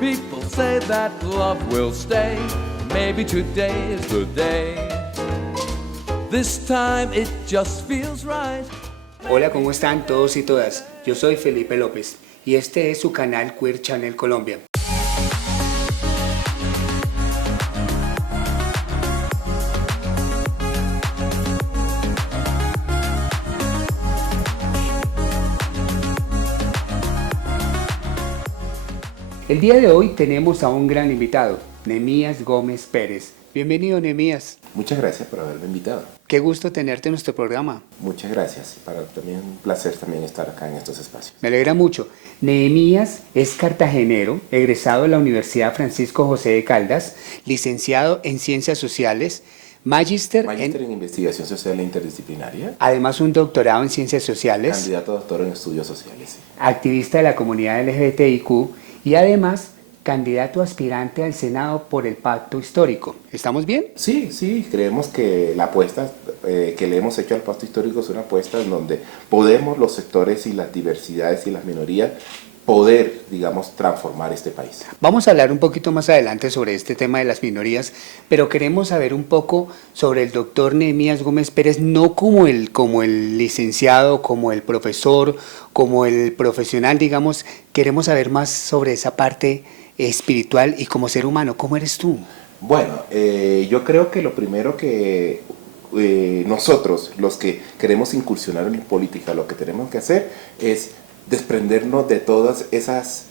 People say that love will stay. Maybe today is the day. This time it just feels right. Hola, ¿cómo están todos y todas? Yo soy Felipe López y este es su canal Queer Channel Colombia. El día de hoy tenemos a un gran invitado, Nehemías Gómez Pérez. Bienvenido, Nehemías. Muchas gracias por haberme invitado. Qué gusto tenerte en nuestro programa. Muchas gracias. Para también un placer también estar acá en estos espacios. Me alegra mucho. Nehemías es cartagenero, egresado de la Universidad Francisco José de Caldas, licenciado en Ciencias Sociales, Magíster en Investigación Social e Interdisciplinaria. Además un doctorado en Ciencias Sociales. Candidato a doctor en Estudios Sociales. Sí. Activista de la comunidad LGBTIQ y además candidato aspirante al Senado por el Pacto Histórico. ¿Estamos bien? Sí, creemos que la apuesta que le hemos hecho al Pacto Histórico es una apuesta en donde podemos los sectores y las diversidades y las minorías poder, digamos, transformar este país. Vamos a hablar un poquito más adelante sobre este tema de las minorías, pero queremos saber un poco sobre el doctor Nehemías Gómez Pérez, no como el licenciado, como el profesor, como el profesional, digamos. Queremos saber más sobre esa parte espiritual y como ser humano. ¿Cómo eres tú? Bueno, yo creo que lo primero que nosotros, los que queremos incursionar en política, lo que tenemos que hacer es desprendernos de todas esas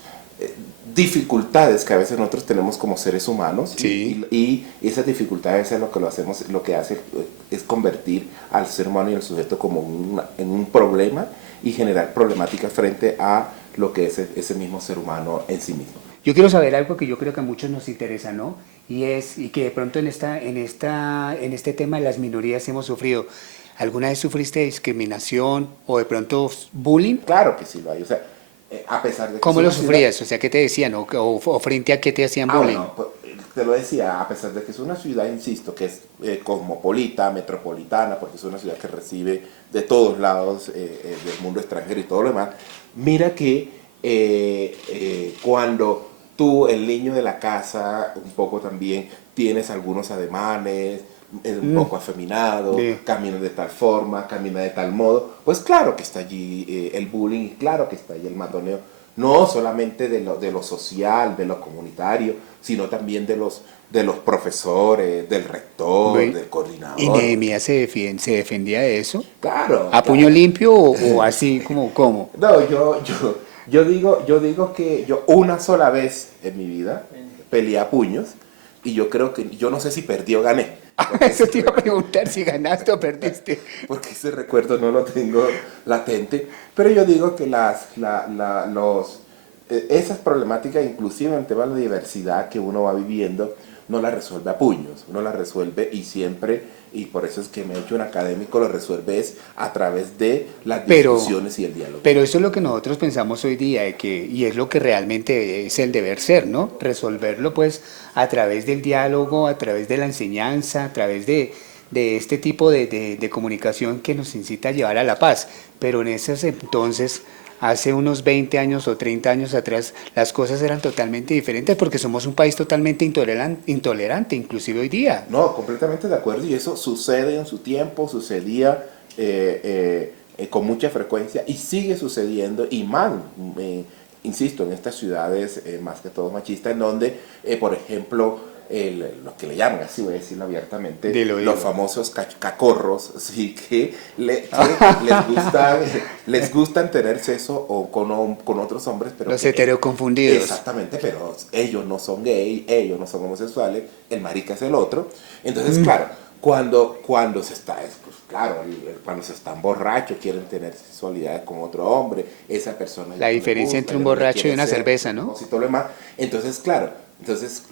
dificultades que a veces nosotros tenemos como seres humanos. Sí. Y esas dificultades es lo que hace es convertir al ser humano y al sujeto como en un problema y generar problemáticas frente a lo que es ese mismo ser humano en sí mismo. Yo quiero saber algo que yo creo que a muchos nos interesa, ¿no? Y que de pronto en este tema de las minorías hemos sufrido. ¿Alguna vez sufriste discriminación o de pronto bullying? Claro que sí lo hay, o sea, a pesar de que... ¿Cómo lo sufrías? O sea, ¿qué te decían? ¿O frente a qué te hacían bullying? Bueno, pues, te lo decía, a pesar de que es una ciudad, insisto, que es cosmopolita, metropolitana, porque es una ciudad que recibe de todos lados del mundo extranjero y todo lo demás, mira que cuando tú, el niño de la casa, un poco también tienes algunos ademanes, es un poco afeminado, sí, camina de tal forma, camina de tal modo, pues claro que está allí el bullying, y claro que está allí el matoneo, no solamente de lo social, de lo comunitario, sino también de los profesores, del rector, bueno, del coordinador. ¿Y Nehemías se defendía de eso? Claro. ¿A puño limpio o así como cómo? No, yo digo que yo una sola vez en mi vida peleé a puños y yo creo que, yo no sé si perdí o gané. Eso te iba a preguntar si ganaste o perdiste. Porque ese recuerdo no lo tengo latente. Pero yo digo que esas problemáticas, inclusive en el tema de la diversidad que uno va viviendo, no la resuelve a puños. Uno la resuelve y siempre, y por eso es que me he hecho un académico, lo resuelve es a través de las discusiones y el diálogo. Pero eso es lo que nosotros pensamos hoy día y es lo que realmente es el deber ser, ¿no? Resolverlo pues a través del diálogo, a través de la enseñanza, a través de este tipo de comunicación que nos incita a llevar a la paz. Pero en esos entonces, hace unos 20 años o 30 años atrás, las cosas eran totalmente diferentes porque somos un país totalmente intolerante, inclusive hoy día. No, completamente de acuerdo, y eso sucede en su tiempo, sucedía con mucha frecuencia y sigue sucediendo, y más, insisto, en estas ciudades más que todo machistas, en donde, por ejemplo, lo que le llaman, así voy a decirlo abiertamente, los famosos cacorros, sí, que les gustan tener sexo o con otros hombres, pero los heteroconfundidos. Exactamente, pero ellos no son gay, ellos no son homosexuales, el marica es el otro. Entonces, claro, cuando se está, pues, claro, cuando se están borrachos, quieren tener sexualidad con otro hombre, esa persona... La diferencia entre un borracho y una cerveza, ¿no? Y todo lo demás. Entonces, claro,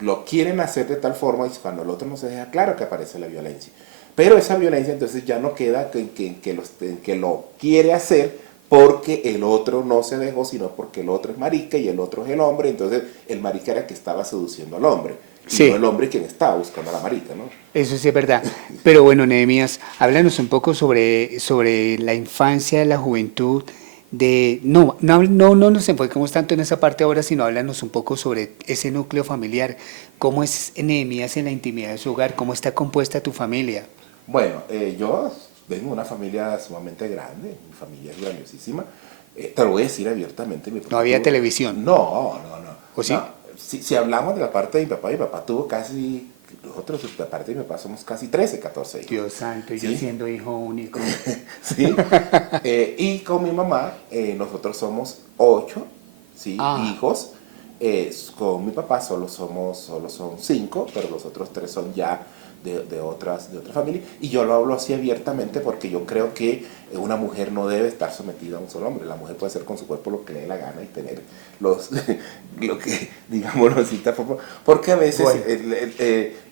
lo quieren hacer de tal forma y cuando el otro no se deja claro que aparece la violencia. Pero esa violencia entonces ya no queda en que lo quiere hacer porque el otro no se dejó, sino porque el otro es marica y el otro es el hombre. Entonces el marica era el que estaba seduciendo al hombre. Y sí, no el hombre quien estaba buscando a la marica, ¿no? Eso sí es verdad. Pero bueno, Nehemías, háblanos un poco sobre la infancia, la juventud no nos enfoquemos tanto en esa parte ahora, sino háblanos un poco sobre ese núcleo familiar. ¿Cómo es Nehemías en la intimidad de su hogar? ¿Cómo está compuesta tu familia? Bueno, yo vengo de una familia sumamente grande, mi familia es grandiosísima. Te lo voy a decir abiertamente. ¿No había televisión? No. ¿O sí? No, si hablamos de la parte de mi papá tuvo casi, nosotros de la parte de mi papá somos casi 13, 14 hijos. Dios santo, y yo ¿Sí? siendo hijo único. ¿Sí? Y con mi mamá, nosotros somos 8, ¿sí? Hijos. Con mi papá solo son 5, pero los otros 3 son ya de otra familia. Y yo lo hablo así abiertamente porque yo creo que una mujer no debe estar sometida a un solo hombre. La mujer puede hacer con su cuerpo lo que le dé la gana y tener lo que, digámoslo así, porque a veces bueno,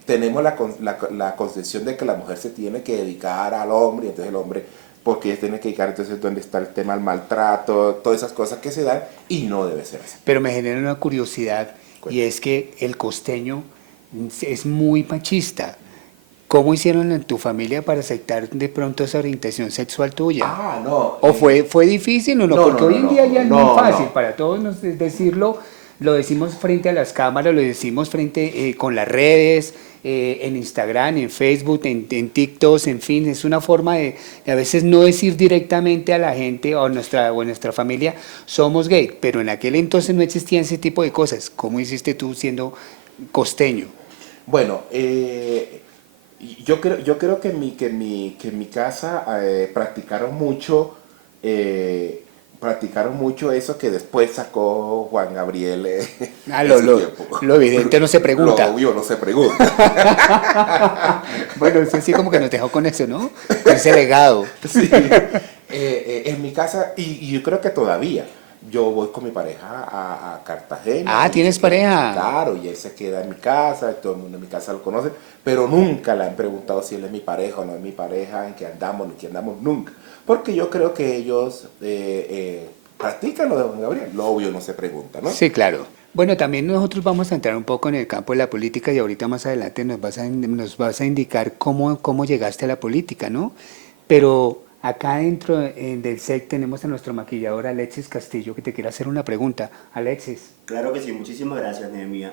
tenemos la concepción de que la mujer se tiene que dedicar al hombre, y entonces el hombre, porque tiene que dedicar, entonces donde está el tema del maltrato, todas esas cosas que se dan, y no debe ser así. Pero me genera una curiosidad, y es que el costeño es muy machista. ¿Cómo hicieron en tu familia para aceptar de pronto esa orientación sexual tuya? No. ¿O fue difícil o no? Porque hoy en día ya es muy fácil no. para todos decirlo, lo decimos frente a las cámaras, lo decimos frente con las redes, en Instagram, en Facebook, en TikTok, en fin, es una forma de a veces no decir directamente a la gente o a nuestra familia, somos gay, pero en aquel entonces no existían ese tipo de cosas. ¿Cómo hiciste tú siendo costeño? Bueno, yo creo que en mi casa practicaron mucho eso que después sacó Juan Gabriel. Lo evidente no se pregunta. Lo obvio no se pregunta. Bueno, eso sí como que nos dejó con eso, ¿no? Con ese legado. Sí. En mi casa, y yo creo que todavía, yo voy con mi pareja a Cartagena. ¿Tienes pareja? Claro, y él se queda en mi casa, todo el mundo en mi casa lo conoce, pero nunca le han preguntado si él es mi pareja o no es mi pareja, en qué andamos, ni qué andamos, nunca. Porque yo creo que ellos practican lo de Juan Gabriel. Lo obvio no se pregunta, ¿no? Sí, claro. Bueno, también nosotros vamos a entrar un poco en el campo de la política y ahorita más adelante nos vas a indicar cómo llegaste a la política, ¿no? Pero acá dentro del SEC tenemos a nuestro maquillador Alexis Castillo que te quiere hacer una pregunta. Alexis. Claro que sí, muchísimas gracias, Nehemías.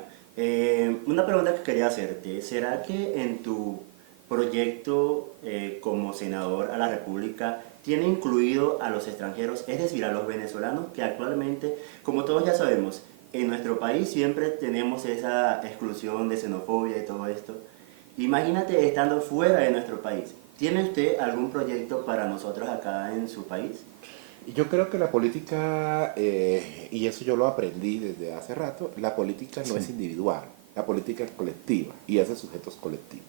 Una pregunta que quería hacerte, ¿será que en tu proyecto como senador a la República tiene incluido a los extranjeros, es decir, a los venezolanos, que actualmente, como todos ya sabemos, en nuestro país siempre tenemos esa exclusión de xenofobia y todo esto? Imagínate estando fuera de nuestro país. ¿Tiene usted algún proyecto para nosotros acá en su país? Yo creo que la política, y eso yo lo aprendí desde hace rato, la política no es individual, la política es colectiva y hace sujetos colectivos.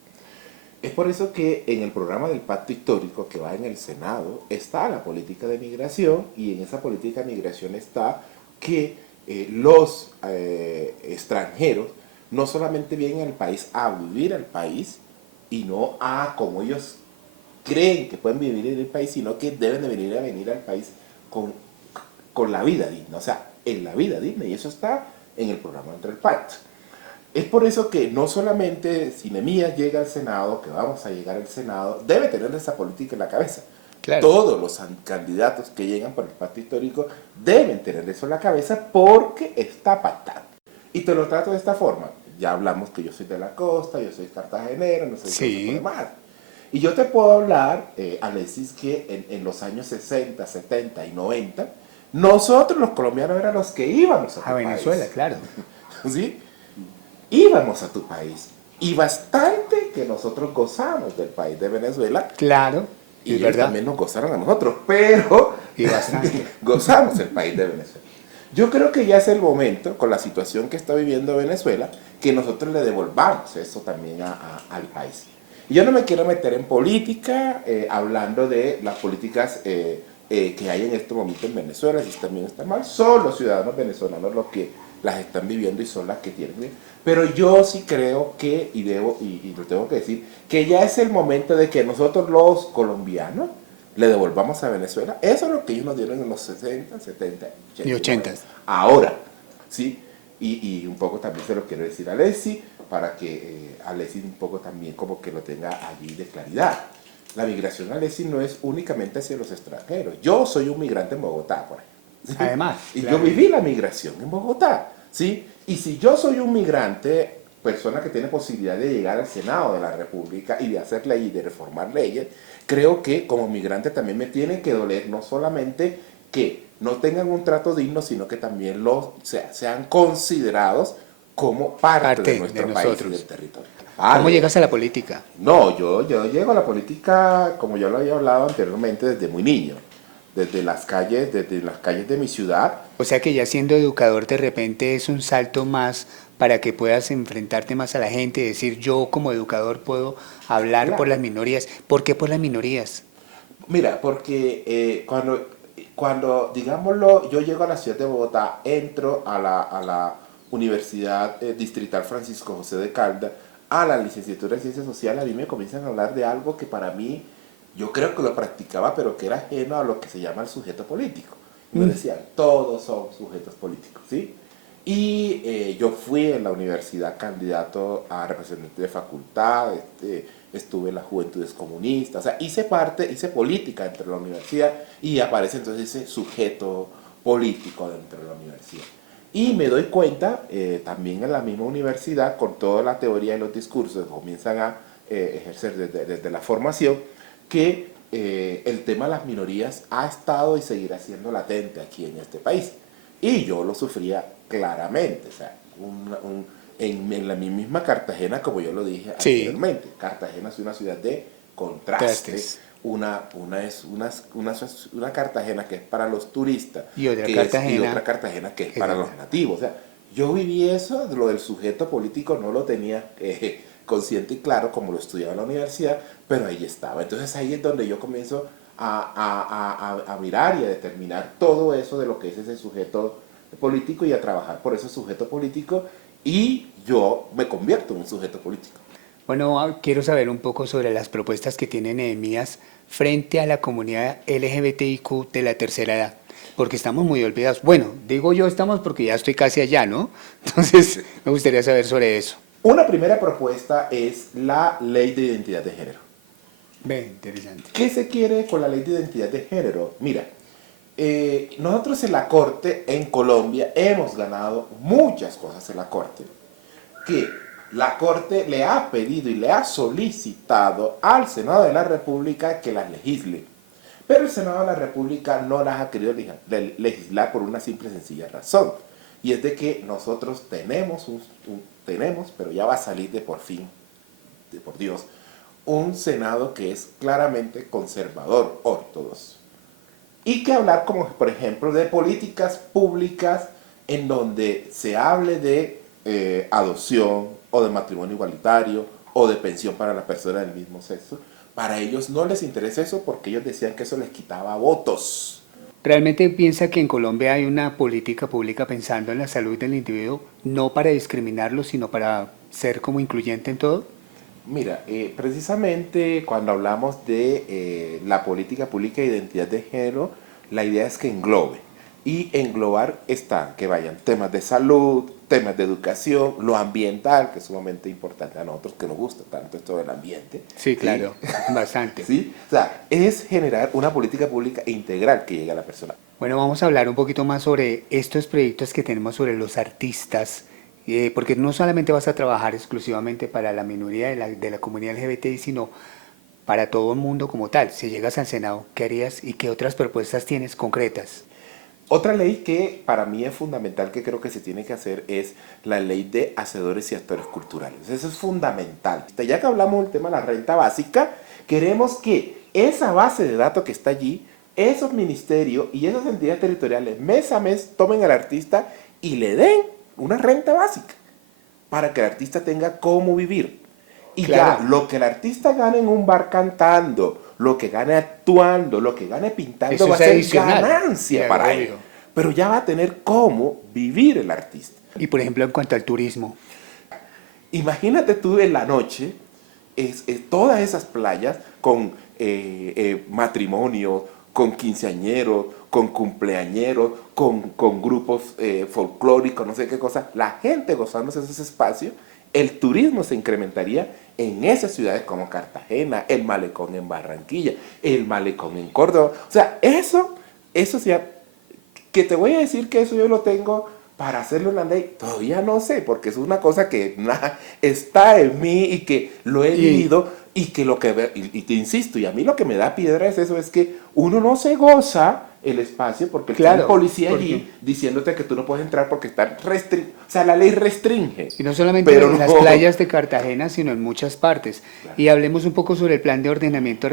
Es por eso que en el programa del Pacto Histórico que va en el Senado está la política de migración, y en esa política de migración está que los extranjeros no solamente vienen al país a vivir al país y no a como ellos creen que pueden vivir en el país, sino que deben de venir al país con la vida digna, o sea, en la vida digna, y eso está en el programa entre el pacto. Es por eso que no solamente si Nehemías llega al Senado, que vamos a llegar al Senado, debe tener esa política en la cabeza. Claro. Todos los candidatos que llegan por el pacto histórico deben tener eso en la cabeza porque está pactado. Y te lo trato de esta forma. Ya hablamos que yo soy de la costa, yo soy cartagenero, no soy de mar. Y yo te puedo hablar, Alexis, que en los años 60, 70 y 90, nosotros los colombianos éramos los que íbamos a Venezuela, país. Claro. ¿Sí? Íbamos a tu país. Y bastante que nosotros gozamos del país de Venezuela. Claro. Y ellos también nos gozaron a nosotros, pero y bastante. gozamos el país de Venezuela. Yo creo que ya es el momento, con la situación que está viviendo Venezuela, que nosotros le devolvamos eso también al país. Yo no me quiero meter en política, hablando de las políticas que hay en este momento en Venezuela, si también están mal. Son los ciudadanos venezolanos los que las están viviendo y son las que tienen. Pero yo sí creo que, y lo tengo que decir, que ya es el momento de que nosotros los colombianos le devolvamos a Venezuela. Eso es lo que ellos nos dieron en los 60, 70 y 80. Ahora, ¿sí? Y un poco también se lo quiero decir a Alexis, para que Alexis un poco también como que lo tenga allí de claridad. La migración, Alexis, no es únicamente hacia los extranjeros. Yo soy un migrante en Bogotá, por ejemplo. ¿sí? Además, Y claro. yo viví la migración en Bogotá, ¿sí? Y si yo soy un migrante, persona que tiene posibilidad de llegar al Senado de la República y de hacer leyes y de reformar leyes, creo que como migrante también me tiene que doler no solamente que no tengan un trato digno, sino que también sean considerados como parte de nuestro país y nosotros. del territorio. ¿Cómo llegas a la política? No, yo llego a la política, como yo lo había hablado anteriormente, desde muy niño, desde las calles de mi ciudad. O sea que ya siendo educador de repente es un salto más para que puedas enfrentarte más a la gente y decir yo como educador puedo hablar Claro. por las minorías. ¿Por qué por las minorías? Mira, porque cuando, digámoslo, yo llego a la ciudad de Bogotá, entro a la Universidad Distrital Francisco José de Caldas, a la licenciatura de Ciencias Sociales, a mí me comienzan a hablar de algo que para mí, yo creo que lo practicaba, pero que era ajeno a lo que se llama el sujeto político. Y me decían, todos son sujetos políticos, ¿sí? Y yo fui en la universidad candidato a representante de facultad, estuve en las Juventudes Comunistas, o sea, hice política dentro de la universidad y aparece entonces ese sujeto político dentro de la universidad. Y me doy cuenta, también en la misma universidad, con toda la teoría y los discursos que comienzan a ejercer desde la formación, que el tema de las minorías ha estado y seguirá siendo latente aquí en este país. Y yo lo sufría claramente, o sea, en la misma Cartagena, como yo lo dije anteriormente. Cartagena es una ciudad de contrastes. Una Cartagena que es para los turistas y otra Cartagena que es para los nativos. O sea, yo viví eso, lo del sujeto político no lo tenía consciente y claro como lo estudiaba en la universidad, pero ahí estaba. Entonces ahí es donde yo comienzo a mirar y a determinar todo eso de lo que es ese sujeto político y a trabajar por ese sujeto político y yo me convierto en un sujeto político. Bueno, quiero saber un poco sobre las propuestas que tiene Nehemías frente a la comunidad LGBTIQ de la tercera edad, porque estamos muy olvidados. Bueno, digo yo estamos porque ya estoy casi allá, ¿no? Entonces, me gustaría saber sobre eso. Una primera propuesta es la ley de identidad de género. Ve, interesante. ¿Qué se quiere con la ley de identidad de género? Mira, nosotros en la Corte, en Colombia, hemos ganado muchas cosas en la Corte, que la Corte le ha pedido y le ha solicitado al Senado de la República que las legisle. Pero el Senado de la República no las ha querido legislar por una simple y sencilla razón. Y es de que nosotros tenemos, pero ya va a salir de por fin, de por Dios, un Senado que es claramente conservador, ortodoxo. Y que hablar, como por ejemplo, de políticas públicas en donde se hable de adopción o de matrimonio igualitario o de pensión para las personas del mismo sexo. Para ellos no les interesa eso porque ellos decían que eso les quitaba votos. ¿Realmente piensa que en Colombia hay una política pública pensando en la salud del individuo, no para discriminarlo, sino para ser como incluyente en todo? Mira, precisamente cuando hablamos de la política pública de identidad de género, la idea es que englobe. Y englobar está que vayan temas de salud, temas de educación, lo ambiental, que es sumamente importante a nosotros que nos gusta tanto esto del ambiente. Sí, claro, ¿sí? Bastante. ¿Sí? O sea, es generar una política pública integral que llegue a la persona. Bueno, vamos a hablar un poquito más sobre estos proyectos que tenemos sobre los artistas, porque no solamente vas a trabajar exclusivamente para la minoría de la comunidad LGBTI, sino para todo el mundo como tal. Si llegas al Senado, ¿qué harías y qué otras propuestas tienes concretas? Otra ley que para mí es fundamental, que creo que se tiene que hacer, es la ley de hacedores y actores culturales. Eso es fundamental. Ya que hablamos del tema de la renta básica, queremos que esa base de datos que está allí, esos ministerios y esas entidades territoriales mes a mes tomen al artista y le den una renta básica para que el artista tenga cómo vivir. Y claro, ya lo que el artista gane en un bar cantando, lo que gane actuando, lo que gane pintando, eso va a es ser adicional, ganancia para él. Pero ya va a tener cómo vivir el artista. Y por ejemplo, en cuanto al turismo. Imagínate tú en la noche, todas esas playas con matrimonios, con quinceañeros, con cumpleañeros, con grupos folclóricos, no sé qué cosa. La gente gozándose de esos espacios, el turismo se incrementaría en esas ciudades como Cartagena, el Malecón en Barranquilla, el Malecón en Córdoba. O sea, eso ya Que te voy a decir que eso yo lo tengo para hacerlo en la ley, todavía no sé, porque es una cosa que está en mí y que lo he vivido y que lo que, y te insisto, y a mí lo que me da piedra es eso, es que uno no se goza el espacio porque está el policía allí diciéndote que tú no puedes entrar porque está restringido, o sea, la ley restringe. Y no solamente en las playas de Cartagena, sino en muchas partes. Claro. Y hablemos un poco sobre el plan de ordenamiento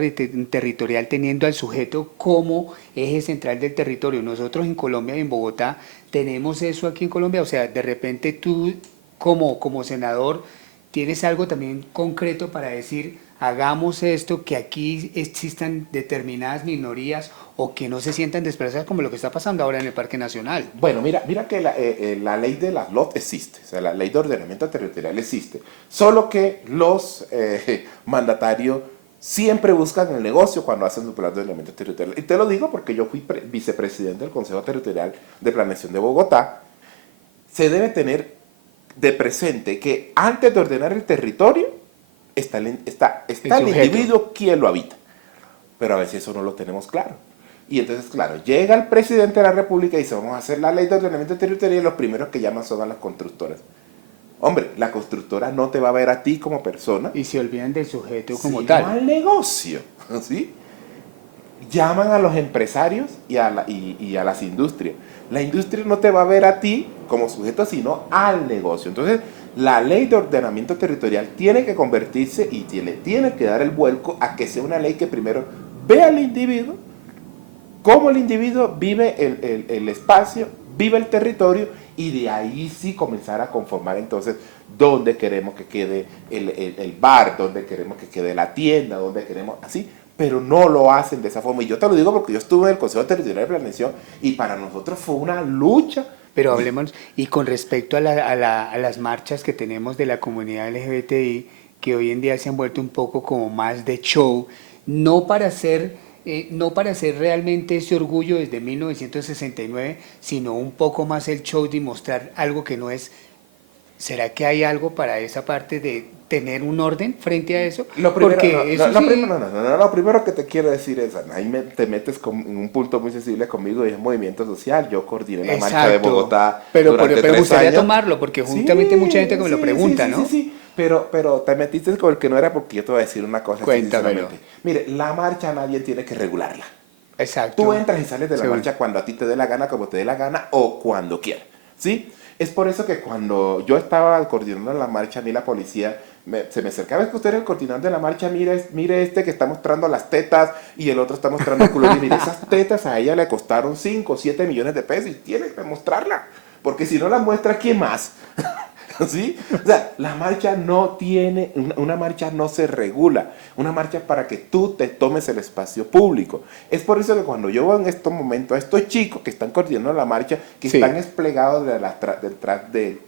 territorial teniendo al sujeto como eje central del territorio. Nosotros en Colombia y en Bogotá tenemos eso aquí en Colombia, o sea, de repente tú como senador tienes algo también concreto para decir, hagamos esto, que aquí existan determinadas minorías o que no se sientan desplazadas como lo que está pasando ahora en el Parque Nacional. Bueno, mira que la ley de las LOT existe, o sea, la ley de ordenamiento territorial existe, solo que los mandatarios siempre buscan el negocio cuando hacen su plan de ordenamiento territorial. Y te lo digo porque yo fui vicepresidente del Consejo Territorial de Planeación de Bogotá. Se debe tener de presente que antes de ordenar el territorio está el individuo quien lo habita, pero a veces eso no lo tenemos claro. Y entonces, claro, llega el presidente de la República y dice, vamos a hacer la ley de ordenamiento territorial y los primeros que llaman son a las constructoras. Hombre, la constructora no te va a ver a ti como persona. Y se olvidan del sujeto como tal. Al negocio, ¿sí? Llaman a los empresarios y a las industrias. La industria no te va a ver a ti como sujeto, sino al negocio. Entonces, la ley de ordenamiento territorial tiene que convertirse y le tiene que dar el vuelco a que sea una ley que primero vea al individuo, cómo el individuo vive el espacio, vive el territorio, y de ahí sí comenzar a conformar entonces dónde queremos que quede el bar, dónde queremos que quede la tienda, dónde queremos, así, pero no lo hacen de esa forma. Y yo te lo digo porque yo estuve en el Consejo Territorial de Planeación y para nosotros fue una lucha. Pero hablemos, y con respecto a las marchas que tenemos de la comunidad LGBTI, que hoy en día se han vuelto un poco como más de show, no para hacer realmente ese orgullo desde 1969, sino un poco más el show de mostrar algo que no es. ¿Será que hay algo para esa parte de tener un orden frente a eso? Lo primero que te quiero decir es, ahí te metes en un punto muy sensible conmigo y es movimiento social. Yo coordiné la marcha de Bogotá durante 3 me gustaría años. tomarlo, porque justamente mucha gente que me lo pregunta, ¿no? Sí. Pero te metiste con el que no era porque yo te voy a decir una cosa. Cuéntamelo. Mire, la marcha nadie tiene que regularla. Exacto. Tú entras y sales de la marcha cuando a ti te dé la gana, como te dé la gana o cuando quieras, ¿sí? Es por eso que cuando yo estaba coordinando la marcha, a mí la policía se me acercaba, es que usted era el coordinador de la marcha, mire este que está mostrando las tetas y el otro está mostrando el culo. Y mire, esas tetas a ella le costaron 5 o 7 millones de pesos y tiene que mostrarla, porque si no la muestra, ¿quién más? ¿Sí? O sea, la marcha no tiene, una marcha no se regula, una marcha es para que tú te tomes el espacio público. Es por eso que cuando yo veo en estos momentos a estos chicos que están coordinando la marcha, que están desplegados detrás del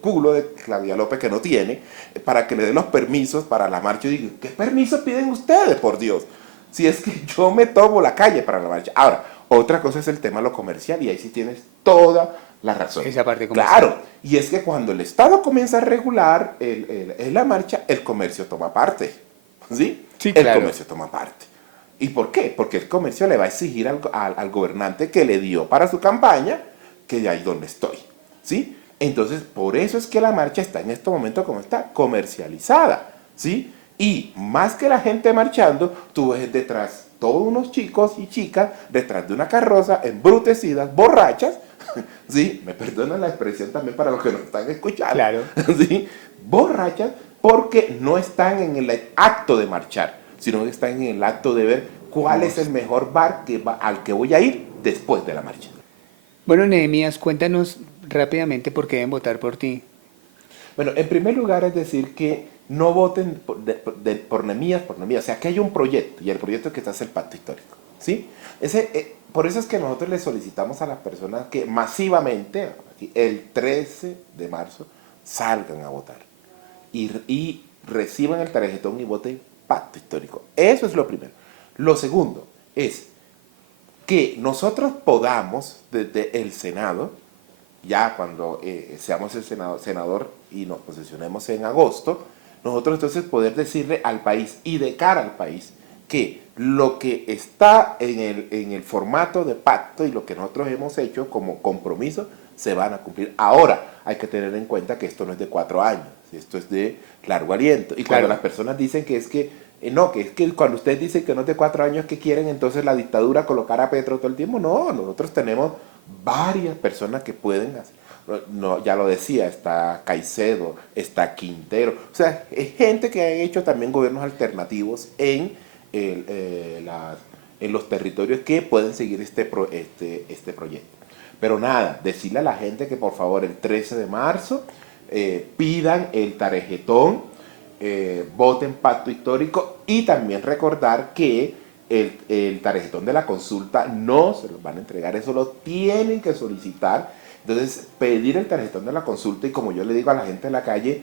culo de Claudia López que no tiene, para que le dé los permisos para la marcha, y digo, ¿qué permiso piden ustedes, por Dios? Si es que yo me tomo la calle para la marcha. Ahora, otra cosa es el tema de lo comercial, y ahí sí tienes toda la razón. Esa parte comercial. Claro, y es que cuando el Estado comienza a regular la marcha, el comercio toma parte, ¿sí? Sí, claro. El comercio toma parte. ¿Y por qué? Porque el comercio le va a exigir al gobernante que le dio para su campaña que de ahí donde estoy, ¿sí? Entonces, por eso es que la marcha está en este momento como está, comercializada, ¿sí? Y más que la gente marchando, tú ves detrás todos unos chicos y chicas detrás de una carroza, embrutecidas, borrachas, ¿sí? Me perdonan la expresión también para los que nos están escuchando. Claro. ¿Sí? Borrachas porque no están en el acto de marchar, sino que están en el acto de ver cuál es el mejor bar al que voy a ir después de la marcha. Bueno, Nehemías, cuéntanos rápidamente por qué deben votar por ti. Bueno, en primer lugar es decir que no voten por Nehemías, o sea, que hay un proyecto, y el proyecto que está es el pacto histórico, ¿sí? Por eso es que nosotros le solicitamos a las personas que masivamente, el 13 de marzo, salgan a votar y reciban el tarjetón y voten pacto histórico. Eso es lo primero. Lo segundo es que nosotros podamos, desde el Senado, ya cuando seamos el senador y nos posesionemos en agosto, nosotros entonces poder decirle al país y de cara al país que lo que está en el formato de pacto y lo que nosotros hemos hecho como compromiso se van a cumplir. Ahora, hay que tener en cuenta que esto no es de 4 años, esto es de largo aliento. Y cuando las personas dicen que es que, no, que es que cuando ustedes dicen que no es de 4 años, que quieren entonces la dictadura colocar a Petro todo el tiempo, no, nosotros tenemos varias personas que pueden hacer. No, ya lo decía, está Caicedo, está Quintero, o sea, es gente que ha hecho también gobiernos alternativos en los territorios que pueden seguir este proyecto. Pero nada, decirle a la gente que por favor el 13 de marzo pidan el tarjetón, voten pacto histórico y también recordar que el tarjetón de la consulta no se los van a entregar, eso lo tienen que solicitar. Entonces, pedir el tarjetón de la consulta y como yo le digo a la gente de la calle,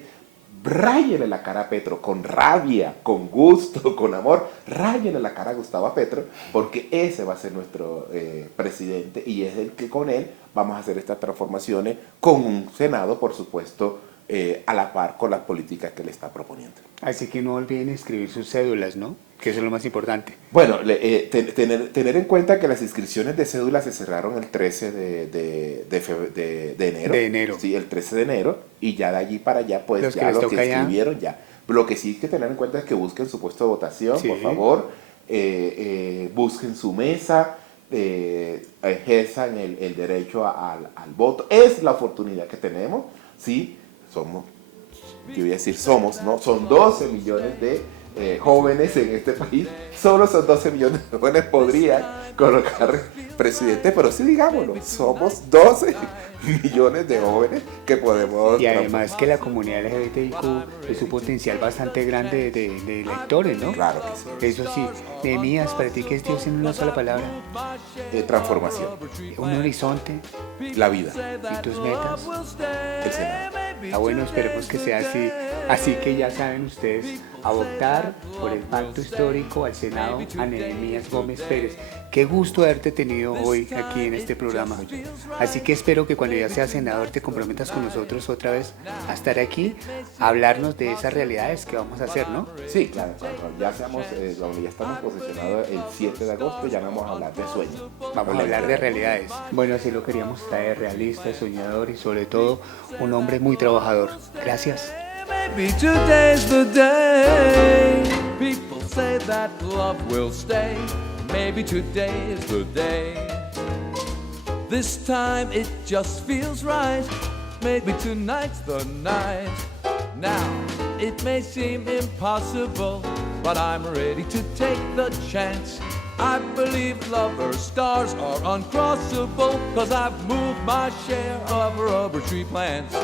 ráyele la cara a Petro, con rabia, con gusto, con amor, ráyele la cara a Gustavo Petro, porque ese va a ser nuestro presidente y es el que con él vamos a hacer estas transformaciones con un Senado, por supuesto, a la par con las políticas que le está proponiendo. Así que no olviden escribir sus cédulas, ¿no? Que eso es lo más importante. Bueno, tener en cuenta que las inscripciones de cédulas se cerraron el 13 de enero. De enero. Sí, el 13 de enero. Y ya de allí para allá, pues los ya que los que escribieron ya. Lo que sí hay que tener en cuenta es que busquen su puesto de votación, por favor. Busquen su mesa. Ejerzan el derecho al voto. Es la oportunidad que tenemos. Sí, somos, yo voy a decir somos, ¿no? Son 12 millones de jóvenes en este país, solo son 12 millones de jóvenes podrían colocar presidente, pero sí digámoslo, somos 12 millones de jóvenes que podemos... Y además que la comunidad LGBTIQ es un potencial bastante grande de electores, ¿no? Claro que sí. Eso sí, Nehemías, ¿para ti qué es Dios en una sola palabra? Transformación. Un horizonte. La vida. ¿Y tus metas? El Senado. Ah, bueno, esperemos que sea así. Así que ya saben ustedes, a votar por el pacto histórico al Senado, a Nehemías Gómez Pérez. Qué gusto haberte tenido hoy aquí en este programa. Así que espero que cuando ya seas senador te comprometas con nosotros otra vez a estar aquí, a hablarnos de esas realidades que vamos a hacer, ¿no? Sí, claro, cuando ya estamos posicionados el 7 de agosto, ya vamos a hablar de sueños. Vamos a hablar de realidades. Bueno, así lo queríamos traer, realista, soñador y sobre todo un hombre muy trabajador. Gracias. Maybe today's the day. People say that love will stay. Maybe today is the day. This time it just feels right. Maybe tonight's the night. Now it may seem impossible, but I'm ready to take the chance. I believe lovers' stars are uncrossable, 'cause I've moved my share of rubber tree plants.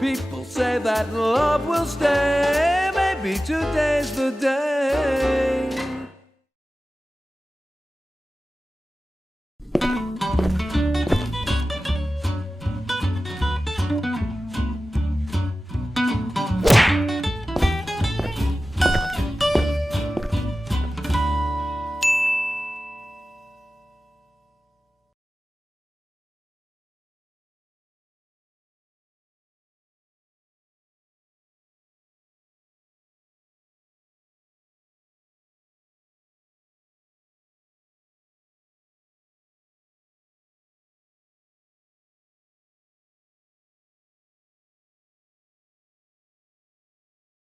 People say that love will stay. Maybe today's the day.